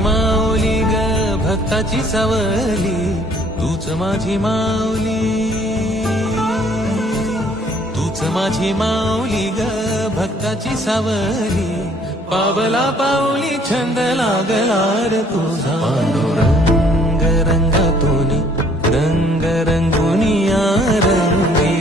माऊली ग भक्ताची सावली, तूच माझी माऊली, तूच माझी माऊली ग भक्ताची सावली. पावला पाऊली छंद लागला रे तुझा, पांडुरंग रंगातून रंग रंगुनिया रंगी